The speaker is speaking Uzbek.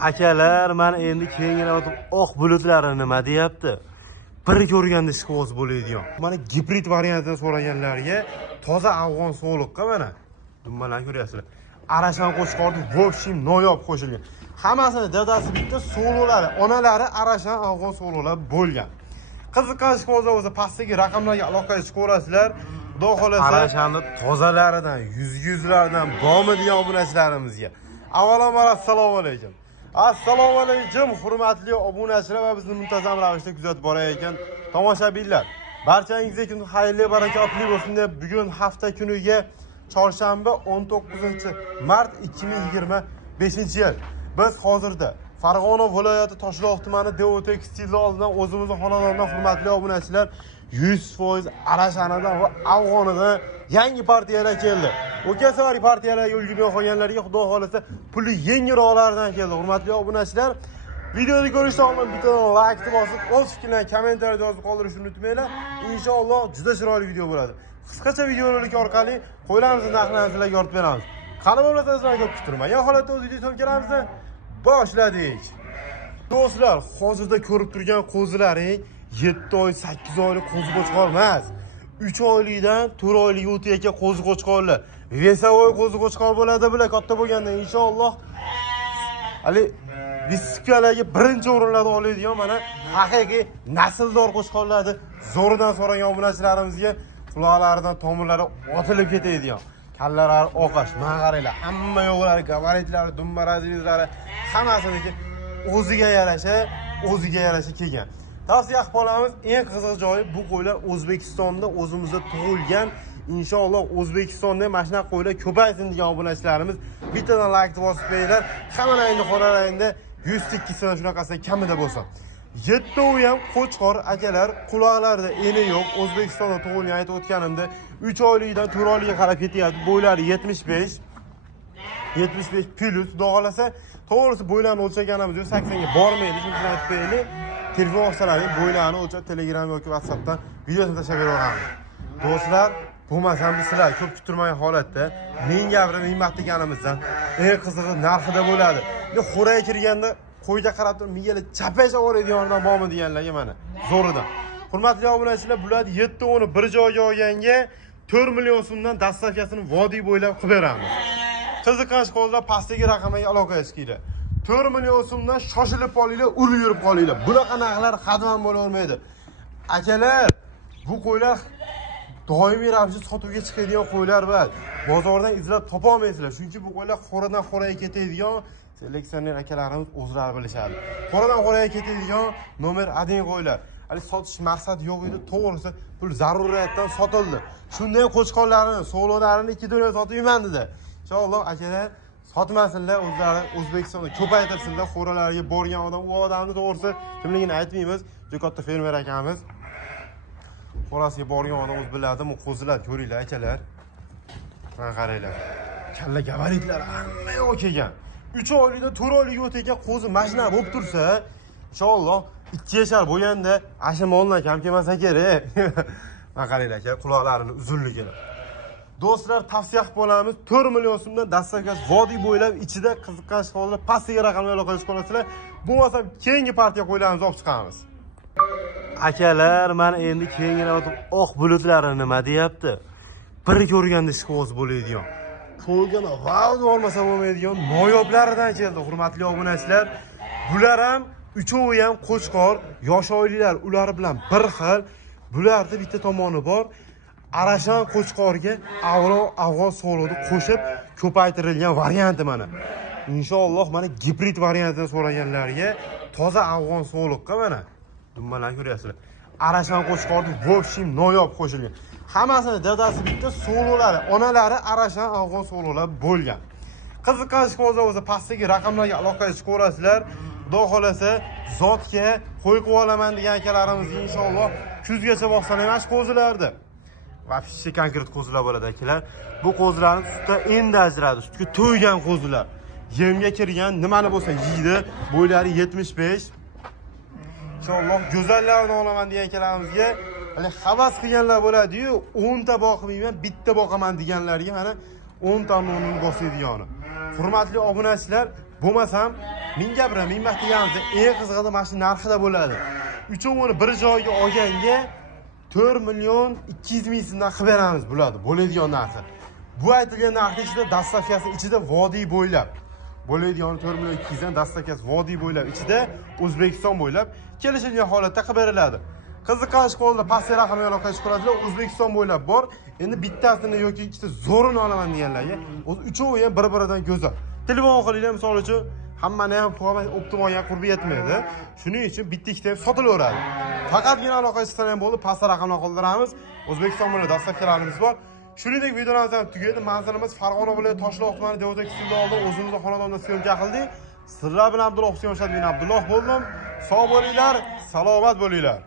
Akalar, men endi keyingina o'tib oq bulutlar nima deyapti? Bir ko'rganda ishqiboz bo'ladigan. Mana gibrid variantini so'raganlarga toza afg'on so'liqqa mana dummalarni ko'ryapsizlar. Arashan qo'shqorni voshim noyob qo'shilgan. Hammasini dadasi bitta so'lolari, onalari arashan afg'on so'lolar bo'lgan. Qiziqqan ishqibozlar bo'lsa pastdagi raqamlarga aloqa qilib ko'rasizlar. Xudo xolasa arashanni tozalaridan, yuzlardan bormi degan obunachilarimizga. Avvalambor assalomu alaykum. Assalomu alaykum hurmatli obunachilar va bizni muntazam ravishda kuzatib borayotgan tomoshabinlar. Barchangizga kun xayrli, barakotli bo'lsin deb bugun hafta kuniga chorshanba 19-mart 2025-yil. Biz hozirda Farg'ona viloyati Toshloq tumani Devo tekstil oldidan o'zimizning xonadondan hurmatli obunachilar 100% arashanadan va afg'onidan yangi partiyalar keldi. O'tgan safar partiyalarga ulgurmay qolganlarga xudo xolasa puli yengilroqlardan keldi. Hurmatli obunachilar, videoni ko'rishdan oldin bitta like bosib, o'z fikrlaringizni kommentariyada yozib qoldirishni unutmanglar. Inshaalloh juda chiroyli video bo'ladi. Qisqacha videorolik orqali qo'ylarimizni narxlarini sizlarga yoritib beramiz. Qani bo'lmasangiz ko'p kutirmagan holatda o'z videomizni ko'ramiz. Boshladik. Do'stlar, hozirda ko'rib turgan qo'zilaring 7 oy, 8 oylik qo'zi qo'chqor emas. 3 oylikdan 4 oylik o'tayotgan qo'zi qo'chqorlar. Vesovoy qo'zi qo'chqor bo'ladi, bular katta bo'lganda inshaalloh hali viskalarga birinchi o'rinlarda oladigan mana haqiqiy nasldor qo'chqorlarni zo'ridan so'ragan obunachilarimizga quloqlaridan tomirlari otilib ketadigan. Kallalari oqash, mang'araylar, hamma yo'qlari, gabaritlari, dumbarazliklari hammasiniki o'ziga yarasha kelgan. Tavsiya qilib qolamiz, eng qiziq joyi bu qo'ylar O'zbekistonda o'zimizda tug'ilgan. Inshaalloh O'zbekistonda mana shunaqa qo'ylar ko'paysin degan obunachilarimiz bittadan like bosib qo'yinglar. Hammalarning xohlaringda 100 ikkisini shunaqasi kamida bo'lsa. 7 ham qo'chqor akalar, quloqlarida eni yo'q, O'zbekistonda tug'ilgan aytib o'tganimda 3 oylikdan 4 oylikka qarab ketyapti. Bo'ylari 75 plus dog'alasa, to'g'risi bo'ylarni o'lchaganimiz 80 ga bormaydi, shuni aytib beraylik. Telefon olsalaring bo'ylarni o'lchab Telegram yoki WhatsAppdan videosini tashlab beraveramiz. Do'stlar, bo'lmasam sizlar ko'p kutilmagan holatda men gapirib himmat deganimizdan eng qizig'i narxida bo'ladi. Xo'raga kirganda qo'yga qarab turib miyali chapasha o'raydiganlardan bormi deganlarga mana zo'ridan. Hurmatli obunachilar, bular 7 o'ni bir joyga olganga 4 million so'mdan dastavkasini vodiy bo'ylab qilib beramiz. Qiziqqan ishqibozlar pastdagi raqamga aloqa qilinglar. 4 million so'mdan shoshilib qolinglar, urib yurib qolinglar. Bunaqa narxlar hadvan bo'lavermaydi. Akalar, bu qo'ylar doimiy ravishda sotuvga chiqadigan qo'ylar va bozordan izlab topa olmaysizlar. Chunki bu qo'ylar xo'radan xo'raga ketadigan seleksioner akalarimiz o'zlari bilishadi. Xo'radan xo'raga ketadigan nomer 1 qo'ylar. Hali sotish maqsadi yo'q edi, to'g'risi pul zaruriyatdan sotildi. Shunday qo'chqorlarini, so'lovlarini 2 dollar sotib yman dedi. Inshaalloh akalar sotmasinlar, o'zlari O'zbekistonda ko'paytirsinlar. Xo'ralarga borgan odam, u odamni to'g'risi kimligini aytmaymiz. Juda katta fermer akamiz. Xo'rasiga borgan odam o'z biladi, bu qo'zilar ko'ringlar akalar. Mana qaranglar. Kalla gabaritlar hamma yo'q kelgan. 3 oylikda 4 oylik o'tayotgan qo'zi mashina bo'lib tursa, inshaalloh 2 yashar bo'lganda ashimoldan kam kelmasa kerak. Mana qaranglar aka, quloqlarini uzunligini. Do'stlar, tavsiya qilib qolamiz, 4 million so'mdan dastavkasi vodiy bo'ylab ichida qiziqqan ishqibozlar pastdagi raqamga aloqa qilib qolasizlar. Bo'lmasa keyingi partiya qo'ylarimizni olib chiqamiz. Akalar, men endi keyingina o'tib oq bulutlar nima deyapti? Bir ko'rganda ishqiboz bo'ladigan. Ko'rganda vau olmasa bo'lmaydigan noyoblaridan keldi, hurmatli obunachilar. Bular ham uchovi ham qo'chqor, yosh oyliklar, ular bilan bir xil. Bularda bitta tomoni bor. Arashan qo'chqorga afg'on so'lovni qo'shib ko'paytirilgan varianti mana. Inshaalloh mana gibrid variantini so'raganlarga toza afg'on so'liqqa mana dummalarni ko'ryapsizlar. Arashan qo'chqorni voshim noyob qo'shilgan. Hammasini dadasi bitta so'lovlari, onalari arashan afg'on so'lovlar bo'lgan. Qiziqqan ishqibozlar bo'lsa pastdagi raqamlarga aloqa qilib ko'rasizlar. Xudo xolasa zotga qo'y qilib olaman degan akalarimiz inshaalloh kuzgacha boqsalar emas qo'zilardi. Vapshi konkret qo'zilar bo'ladi akalar. Bu qo'zilarning sutda endi ajradi. Sutga to'ygan qo'zilar. Yemga kirgan, nimani bo'lsa yeydi. Bo'ylari 75. Inshaalloh go'zallarni olaman degan akalarimizga hali havas qilganlar bo'ladi-yu, 10 ta boqmayman, bitta boqaman deganlarga mana 10 ta nonni bosadigan. Hurmatli obunachilar, Bo'lmasam, men gapiraman, men maqtaganimda eng qizig'i mana shu narxida bo'ladi. Uchovini bir joyga olganga 4 million 200 ming so'mdan qilib beramiz bo'ladi. Bo'ladigan narxi. Bu aytilgan narx ichida dastavkasi ichida vodiy bo'ylab. Bo'ladigan 4 million 200 dan dastavkasi vodiy bo'ylab ichida O'zbekiston bo'ylab kelishilgan holatda qilib beriladi. Qiziqish qo'lda pastga raqamga aloqa qiladilar. O'zbekiston bo'ylab bor. Endi bittasini yoki ikkita zo'rini olaman deganlarga, o'z uchovi ham bir-biridan go'zal. Telefon qilinglar, misol uchun hammani ham optimalga qurbi yetmaydi. Shuning uchun bitta ikkita ham sotilaveradi. Faqatgina aloqa qilsa ham bo'ldi, pastga raqamni qoldiramiz. O'zbekiston bo'ylab dastavkalarimiz bor. Shuningdek, videolarimiz ham tugadi. Manzilimiz Farg'ona viloyati Toshloq tumani Devozak tusiga oldi. O'zimizning xonadonda syomka qildik. Sizlar bilan Abdulloh Husayn Abdulloh bo'ldim. Sog' bo'linglar, salomat bo'linglar.